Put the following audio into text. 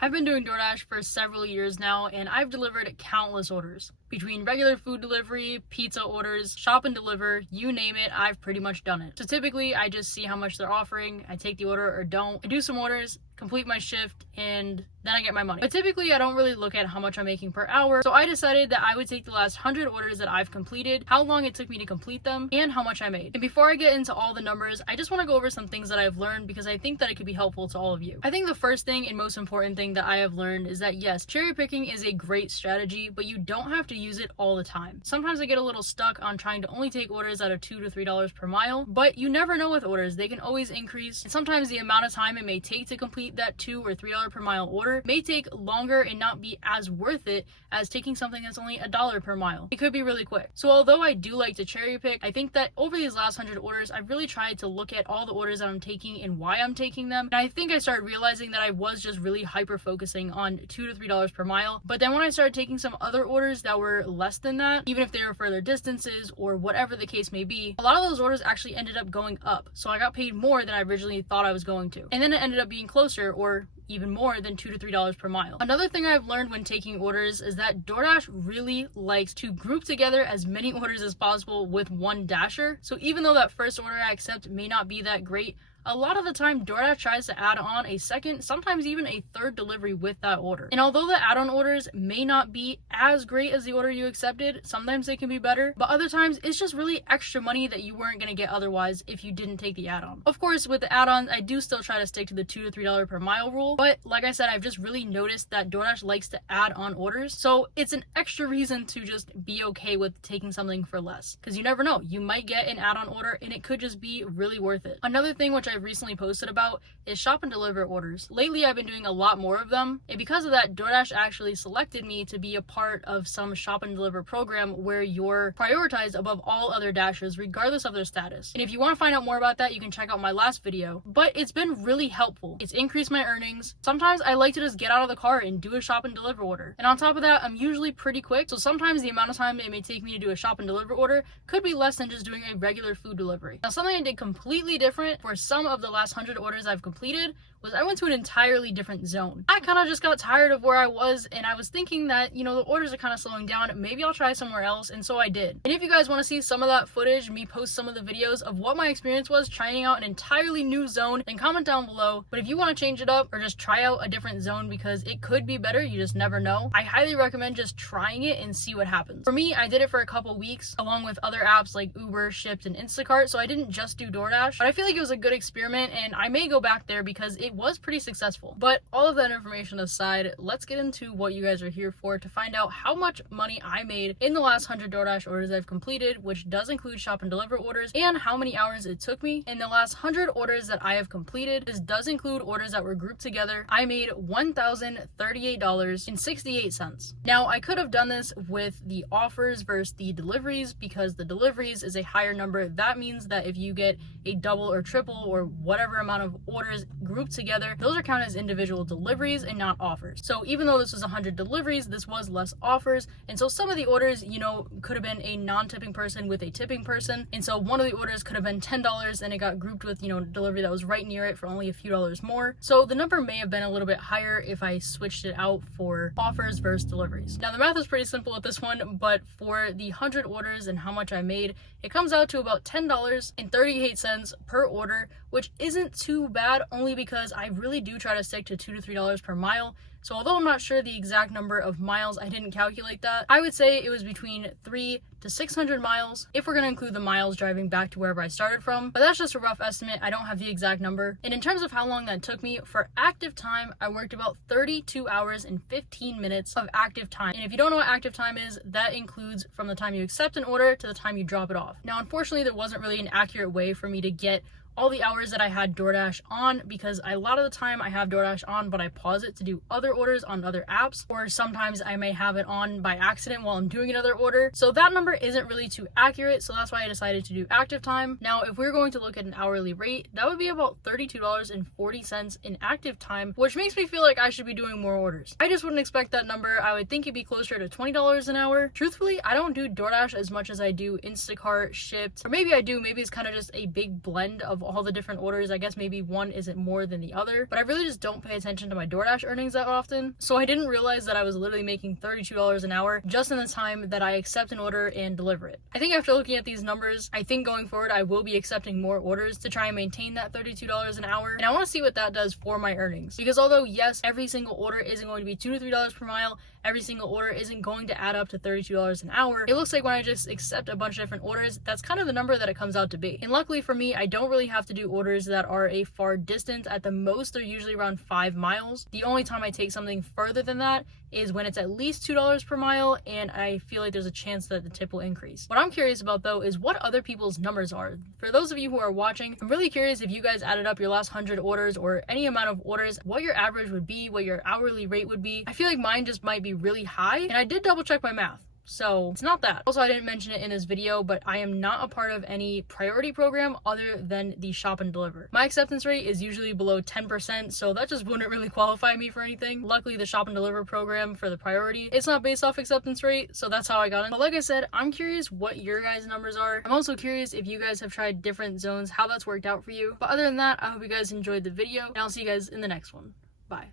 I've been doing DoorDash for several years now, and I've delivered countless orders. Between regular food delivery, pizza orders, shop and deliver, you name it, I've pretty much done it. So typically, I just see how much they're offering, I take the order or don't, I do some orders, complete my shift, and then I get my money. But typically, I don't really look at how much I'm making per hour, so I decided that I would take the last 100 orders that I've completed, how long it took me to complete them, and how much I made. And before I get into all the numbers, I just want to go over some things that I've learned because I think that it could be helpful to all of you. I think the first thing and most important thing that I have learned is that yes, cherry picking is a great strategy, but you don't have to use it all the time. Sometimes I get a little stuck on trying to only take orders that are $2 to $3 per mile, but you never know with orders, they can always increase, and sometimes the amount of time it may take to complete that $2 or $3 per mile order may take longer and not be as worth it as taking something that's only $1 per mile. It could be really quick. So although I do like to cherry pick, I think that over these last 100 orders, I've really tried to look at all the orders that I'm taking and why I'm taking them. And I think I started realizing that I was just really hyper focusing on $2 to $3 per mile. But then when I started taking some other orders that were less than that, even if they were further distances or whatever the case may be, a lot of those orders actually ended up going up. So I got paid more than I originally thought I was going to. And then it ended up being closer or even more than $2 to $3 per mile. Another thing I've learned when taking orders is that DoorDash really likes to group together as many orders as possible with one dasher. So even though that first order I accept may not be that great, a lot of the time DoorDash tries to add on a second, sometimes even a third delivery with that order. And although the add-on orders may not be as great as the order you accepted, sometimes they can be better, but other times it's just really extra money that you weren't going to get otherwise if you didn't take the add-on. Of course, with the add-ons, I do still try to stick to the $2 to $3 per mile rule, but like I said, I've just really noticed that DoorDash likes to add on orders, so it's an extra reason to just be okay with taking something for less, because you never know, you might get an add-on order and it could just be really worth it. Another thing which I've recently posted about is shop and deliver orders. Lately, I've been doing a lot more of them, and because of that, DoorDash actually selected me to be a part of some shop and deliver program where you're prioritized above all other dashers regardless of their status. And if you want to find out more about that, you can check out my last video, but it's been really helpful. It's increased my earnings. Sometimes I like to just get out of the car and do a shop and deliver order, and on top of that, I'm usually pretty quick, so sometimes the amount of time it may take me to do a shop and deliver order could be less than just doing a regular food delivery. Now, something I did completely different for some of the last 100 orders I've completed was I went to an entirely different zone. I kind of just got tired of where I was, and I was thinking that, you know, the orders are kind of slowing down, maybe I'll try somewhere else, and so I did. And if you guys want to see some of that footage, me post some of the videos of what my experience was trying out an entirely new zone, then comment down below. But if you want to change it up or just try out a different zone because it could be better, you just never know, I highly recommend just trying it and see what happens. For me, I did it for a couple weeks along with other apps like Uber, Shipt, and Instacart, so I didn't just do DoorDash, but I feel like it was a good experiment and I may go back there because it was pretty successful. But all of that information aside, let's get into what you guys are here for, to find out how much money I made in the last 100 DoorDash orders I've completed, which does include shop and deliver orders, and how many hours it took me. In the last 100 orders that I have completed, this does include orders that were grouped together, I made $1,038.68. Now, I could have done this with the offers versus the deliveries, because the deliveries is a higher number. That means that if you get a double or triple or whatever amount of orders grouped together, those are counted as individual deliveries and not offers. So even though this was 100 deliveries, this was less offers, and so some of the orders, you know, could have been a non-tipping person with a tipping person, and so one of the orders could have been $10 and it got grouped with, you know, delivery that was right near it for only a few dollars more. So the number may have been a little bit higher if I switched it out for offers versus deliveries. Now the math is pretty simple with this one, but for the 100 orders and how much I made, it comes out to about $10.38 per order, which isn't too bad, only because I really do try to stick to $2 to $3 per mile. So although I'm not sure the exact number of miles, I didn't calculate that, I would say it was between 300 to 600 miles, if we're going to include the miles driving back to wherever I started from. But that's just a rough estimate. I don't have the exact number. And in terms of how long that took me, for active time, I worked about 32 hours and 15 minutes of active time. And if you don't know what active time is, that includes from the time you accept an order to the time you drop it off. Now, unfortunately, there wasn't really an accurate way for me to get all the hours that I had DoorDash on, because a lot of the time I have DoorDash on but I pause it to do other orders on other apps, or sometimes I may have it on by accident while I'm doing another order. So that number isn't really too accurate, so that's why I decided to do active time. Now, if we're going to look at an hourly rate, that would be about $32.40 in active time, which makes me feel like I should be doing more orders. I just wouldn't expect that number. I would think it'd be closer to $20 an hour. Truthfully, I don't do DoorDash as much as I do Instacart, Shipt, or maybe I do, maybe it's kind of just a big blend of all the different orders, I guess maybe one isn't more than the other, but I really just don't pay attention to my DoorDash earnings that often. So I didn't realize that I was literally making $32 an hour just in the time that I accept an order and deliver it. I think after looking at these numbers, I think going forward I will be accepting more orders to try and maintain that $32 an hour, and I want to see what that does for my earnings. Because although yes, every single order isn't going to be $2 to $3 per mile, every single order isn't going to add up to $32 an hour, it looks like when I just accept a bunch of different orders, that's kind of the number that it comes out to be. And luckily for me, I don't really have to do orders that are a far distance. At the most, they're usually around 5 miles. The only time I take something further than that is when it's at least $2 per mile and I feel like there's a chance that the tip will increase. What I'm curious about though is what other people's numbers are. For those of you who are watching, I'm really curious if you guys added up your last 100 orders or any amount of orders, what your average would be, what your hourly rate would be. I feel like mine just might be really high, and I did double check my math. So it's not that. Also, I didn't mention it in this video, but I am not a part of any priority program other than the shop and deliver. My acceptance rate is usually below 10%, so that just wouldn't really qualify me for anything. Luckily, the shop and deliver program for the priority, it's not based off acceptance rate, so that's how I got in. But like I said, I'm curious what your guys' numbers are. I'm also curious if you guys have tried different zones, how that's worked out for you. But other than that, I hope you guys enjoyed the video, and I'll see you guys in the next one. Bye.